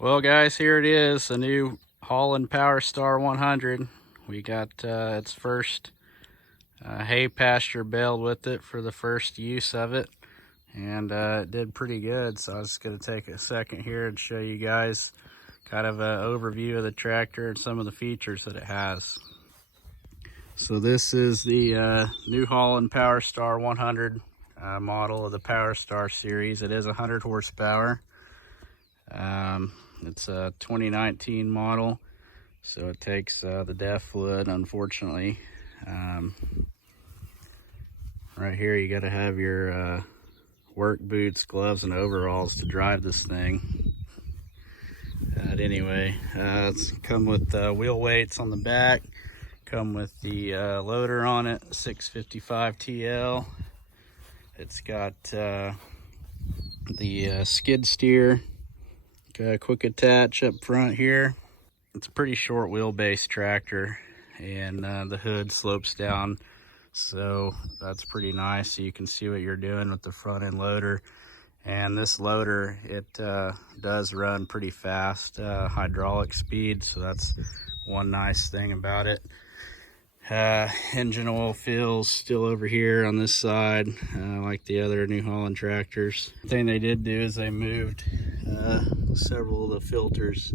Well guys, here it is, the new Newholland Powerstar 100. We got its first hay pasture baled with it for the first use of it, and it did pretty good. So I was going to take a second here and show you guys kind of an overview of the tractor and some of the features that it has. So this is the Newholland Powerstar 100 model of the Powerstar series. It is 100 horsepower. It's a 2019 model, so it takes the DEF fluid, unfortunately. Right here you got to have your work boots, gloves, and overalls to drive this thing. But anyway, it's come with wheel weights on the back, come with the loader on it, 655 TL. It's got the skid steer, quick attach up front here. It's a pretty short wheelbase tractor, and the hood slopes down, so that's pretty nice, so you can see what you're doing with the front end loader. And this loader, it does run pretty fast, hydraulic speed, so that's one nice thing about it. Engine oil fills still over here on this side, like the other Newholland tractors. The thing they did do is they moved several of the filters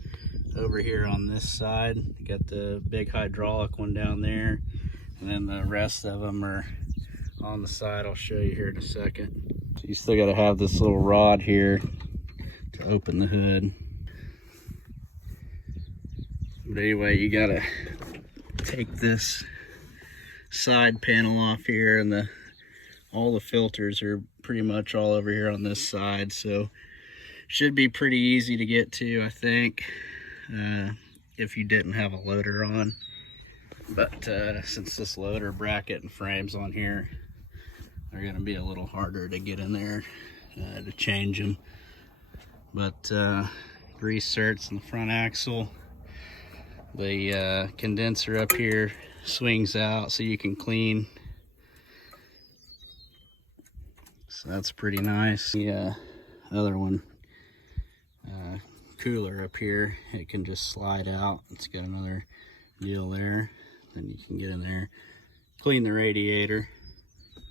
over here on this side. You got the big hydraulic one down there, and then the rest of them are on the side. I'll show you here in a second. So you still got to have this little rod here to open the hood. But anyway, you got to take this side panel off here, and all the filters are pretty much all over here on this side, so should be pretty easy to get to, I think, if you didn't have a loader on. But since this loader bracket and frame's on here, they're going to be a little harder to get in there to change them. But grease certs in the front axle. The condenser up here swings out so you can clean, so that's pretty nice. The other one, cooler up here, it can just slide out. It's got another deal there, then you can get in there, clean the radiator.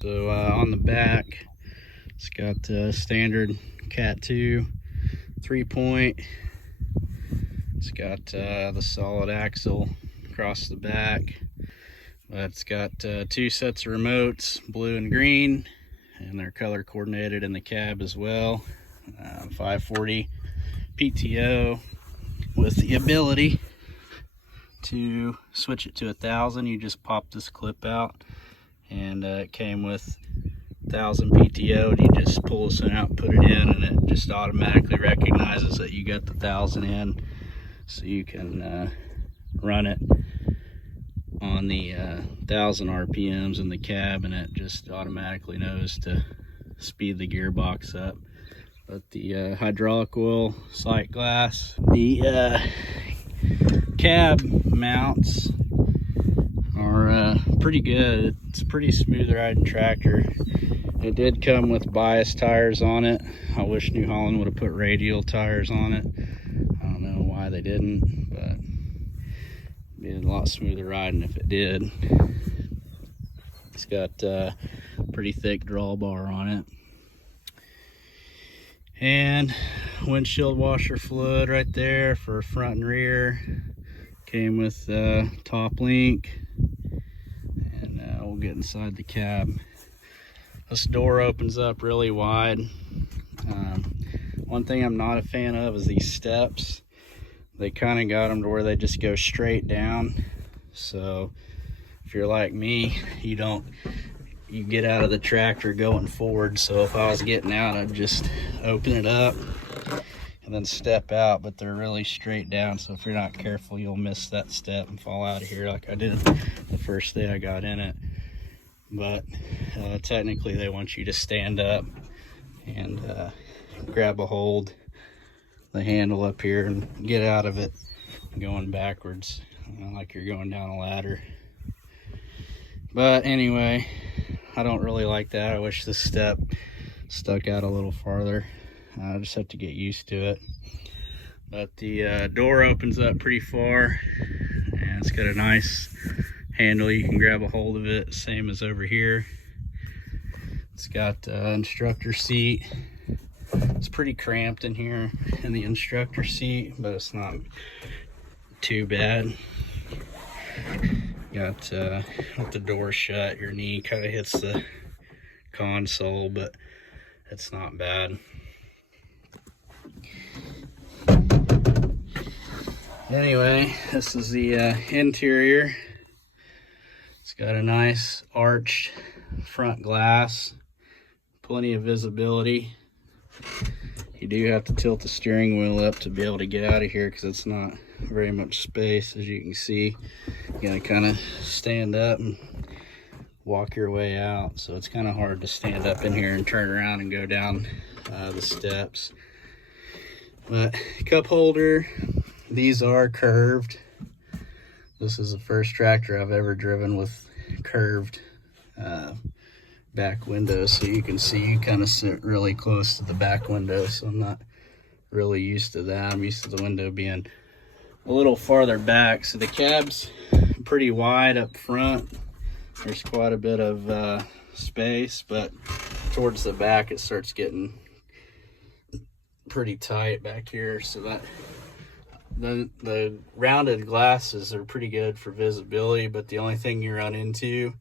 So on the back, it's got standard Cat 2 3-point. It's got the solid axle across the back. It's got 2 sets of remotes, blue and green, and they're color coordinated in the cab as well. 540 PTO with the ability to switch it to 1,000. You just pop this clip out, and it came with 1,000 PTO, and you just pull this one out and put it in, and it just automatically recognizes that you got the 1,000 in, so you can run it on the 1,000 RPMs in the cab, and it just automatically knows to speed the gearbox up. But the hydraulic oil sight glass, the cab mounts are pretty good. It's a pretty smooth riding tractor. It did come with bias tires on it. I wish Newholland would have put radial tires on it. I don't know why they didn't, but it'd be a lot smoother riding if it did. It's got a pretty thick drawbar on it, and windshield washer fluid right there for front and rear. Came with top link, and we'll get inside the cab. This door opens up really wide. One thing I'm not a fan of is these steps. They kind of got them to where they just go straight down. So if you're like me, you get out of the tractor going forward. So if I was getting out, I'd just open it up and then step out, but they're really straight down. So if you're not careful, you'll miss that step and fall out of here like I did the first day I got in it. But technically they want you to stand up and grab a hold the handle up here and get out of it going backwards, like you're going down a ladder. But anyway, I don't really like that. I wish this step stuck out a little farther. I just have to get used to it. But the door opens up pretty far, and it's got a nice handle. You can grab a hold of it, same as over here. It's got instructor seat. It's pretty cramped in here in the instructor seat, but it's not too bad. Got with the door shut, your knee kind of hits the console, but it's not bad. Anyway, this is the interior. It's got a nice arched front glass, plenty of visibility. You do have to tilt the steering wheel up to be able to get out of here because it's not very much space, as you can see. You gotta kind of stand up and walk your way out, so it's kind of hard to stand up in here and turn around and go down the steps. But cup holder, these are curved. This is the first tractor I've ever driven with curved back windows, so you can see you kind of sit really close to the back window, so I'm not really used to that. I'm used to the window being a little farther back. So the cab's pretty wide up front. There's quite a bit of space, but towards the back it starts getting pretty tight back here, so that the rounded glasses are pretty good for visibility. But the only thing you run into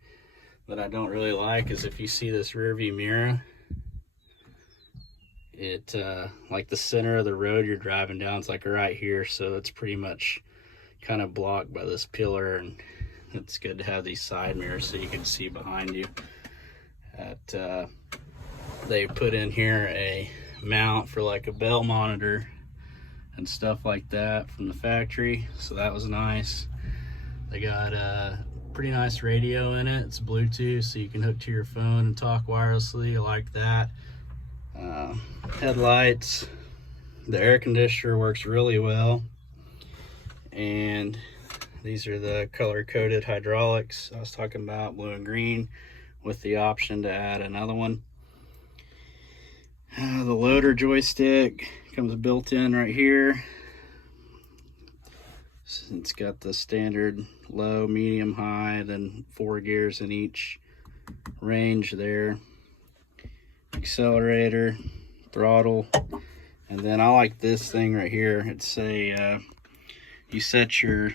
that I don't really like is if you see this rear view mirror, it like the center of the road you're driving down, it's like right here, so it's pretty much kind of blocked by this pillar, and it's good to have these side mirrors so you can see behind you. They put in here a mount for like a bell monitor and stuff like that from the factory, so that was nice. They got a pretty nice radio in it. It's Bluetooth, so you can hook to your phone and talk wirelessly. I like that. Headlights, the air conditioner works really well, and these are the color-coded hydraulics I was talking about, blue and green, with the option to add another one. The loader joystick comes built in right here. It's got the standard low, medium, high, then 4 gears in each range there. Accelerator, throttle, and then I like this thing right here. It's a you set your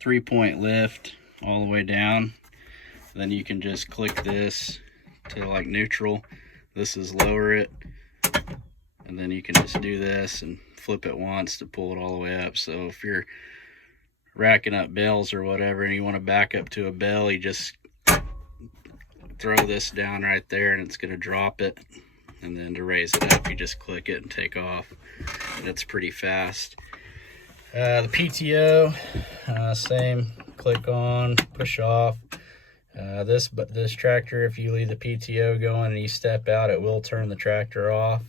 3-point lift all the way down, then you can just click this to like neutral. This is lower it, and then you can just do this and flip it once to pull it all the way up. So if you're racking up bells or whatever and you want to back up to a bell, you just throw this down right there and it's going to drop it, and then to raise it up you just click it and take off. That's pretty fast. The PTO, same, click on, push off. This tractor, if you leave the PTO going and you step out, it will turn the tractor off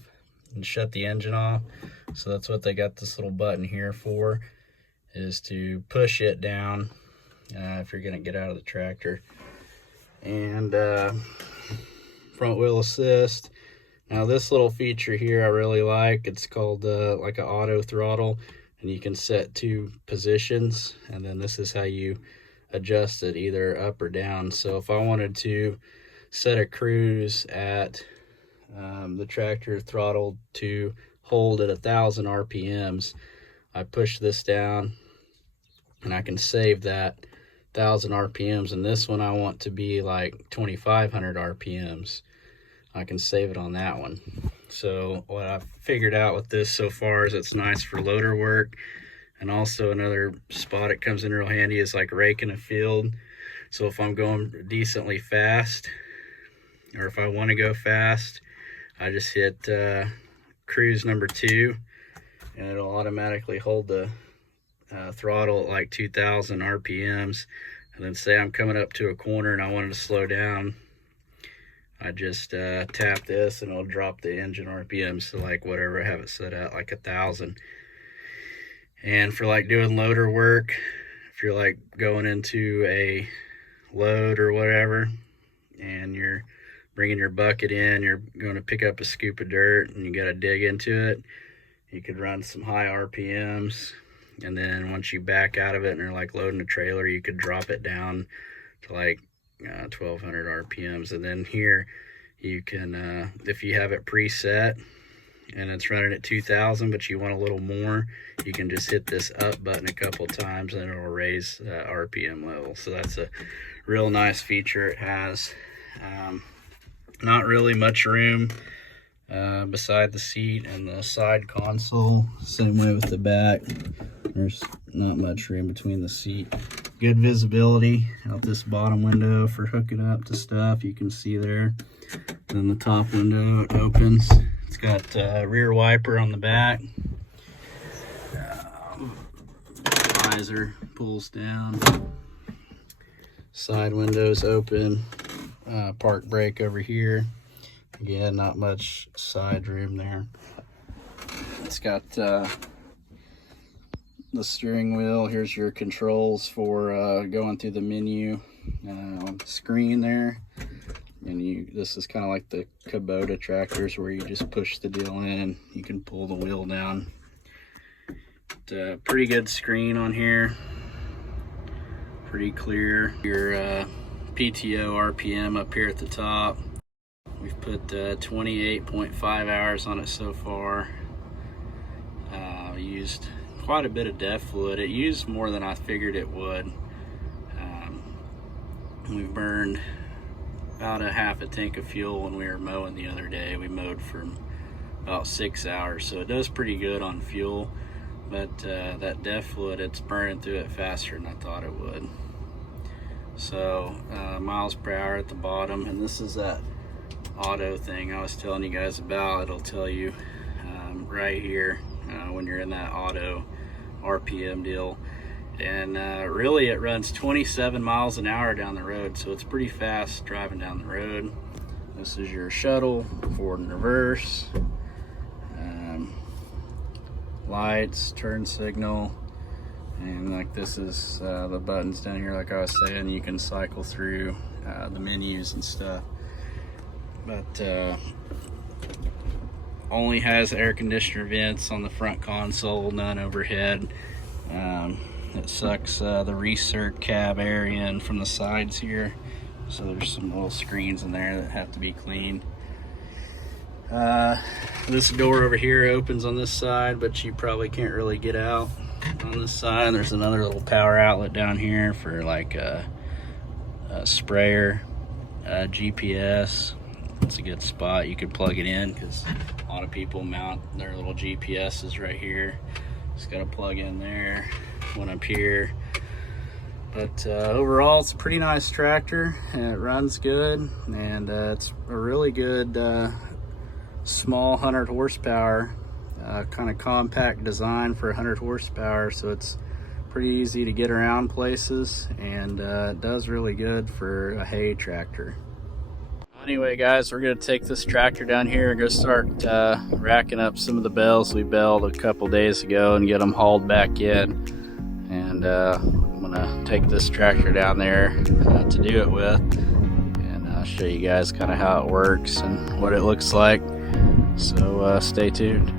and shut the engine off. So that's what they got this little button here for, is to push it down if you're gonna get out of the tractor. And front wheel assist. Now this little feature here I really like. It's called like an auto throttle, and you can set 2 positions, and then this is how you adjust it, either up or down. So if I wanted to set a cruise at the tractor throttled to hold at 1,000 RPMs, I push this down and I can save that 1,000 RPMs. And this one I want to be like 2,500 RPMs. I can save it on that one. So what I've figured out with this so far is it's nice for loader work. And also another spot it comes in real handy is like raking a field. So if I'm going decently fast, or if I want to go fast, I just hit cruise number 2, and it'll automatically hold the throttle at like 2,000 RPMs. And then say I'm coming up to a corner and I wanted to slow down, I just tap this and it'll drop the engine RPMs to like whatever I have it set at, like 1,000. And for like doing loader work, if you're like going into a load or whatever and bringing your bucket in, you're going to pick up a scoop of dirt and you got to dig into it. You could run some high RPMs, and then once you back out of it and you're like loading a trailer, you could drop it down to like 1200 RPMs. And then here you can, if you have it preset and it's running at 2000 but you want a little more, you can just hit this up button a couple times and it'll raise the RPM level. So that's a real nice feature it has. Not really much room beside the seat and the side console. Same way with the back, there's not much room between the seat. Good visibility out this bottom window for hooking up to stuff, you can see there. Then the top window, it opens. It's got rear wiper on the back. Visor pulls down. Side windows open. Park brake over here. Again, not much side room there. It's got the steering wheel. Here's your controls for going through the menu on the screen there. And this is kind of like the Kubota tractors where you just push the deal in and you can pull the wheel down. Pretty good screen on here. Pretty clear. Your PTO RPM up here at the top. We've put 28.5 hours on it so far. Used quite a bit of DEF fluid. It used more than I figured it would. We burned about a half a tank of fuel when we were mowing the other day. We mowed for about 6 hours, so it does pretty good on fuel, but that DEF fluid, it's burning through it faster than I thought it would. So miles per hour at the bottom, and this is that auto thing I was telling you guys about. It'll tell you right here when you're in that auto RPM deal. And really it runs 27 miles an hour down the road, so it's pretty fast driving down the road. This is your shuttle, forward and reverse, lights, turn signal, and like this is the buttons down here. Like I was saying, you can cycle through the menus and stuff, but only has air conditioner vents on the front console, none overhead. It sucks the recirc cab air in from the sides here, so there's some little screens in there that have to be cleaned. This door over here opens on this side, but you probably can't really get out on this side. There's another little power outlet down here for like a sprayer, GPS. It's a good spot. You could plug it in because a lot of people mount their little GPSs right here. Just got to plug in there. One up here. But overall, it's a pretty nice tractor, and it runs good, and it's a really good small 100 horsepower kind of compact design for 100 horsepower, so it's pretty easy to get around places, and it does really good for a hay tractor. Anyway guys, we're going to take this tractor down here and go start racking up some of the bales we baled a couple days ago and get them hauled back in. And I'm gonna take this tractor down there to do it with, and I'll show you guys kind of how it works and what it looks like. So stay tuned.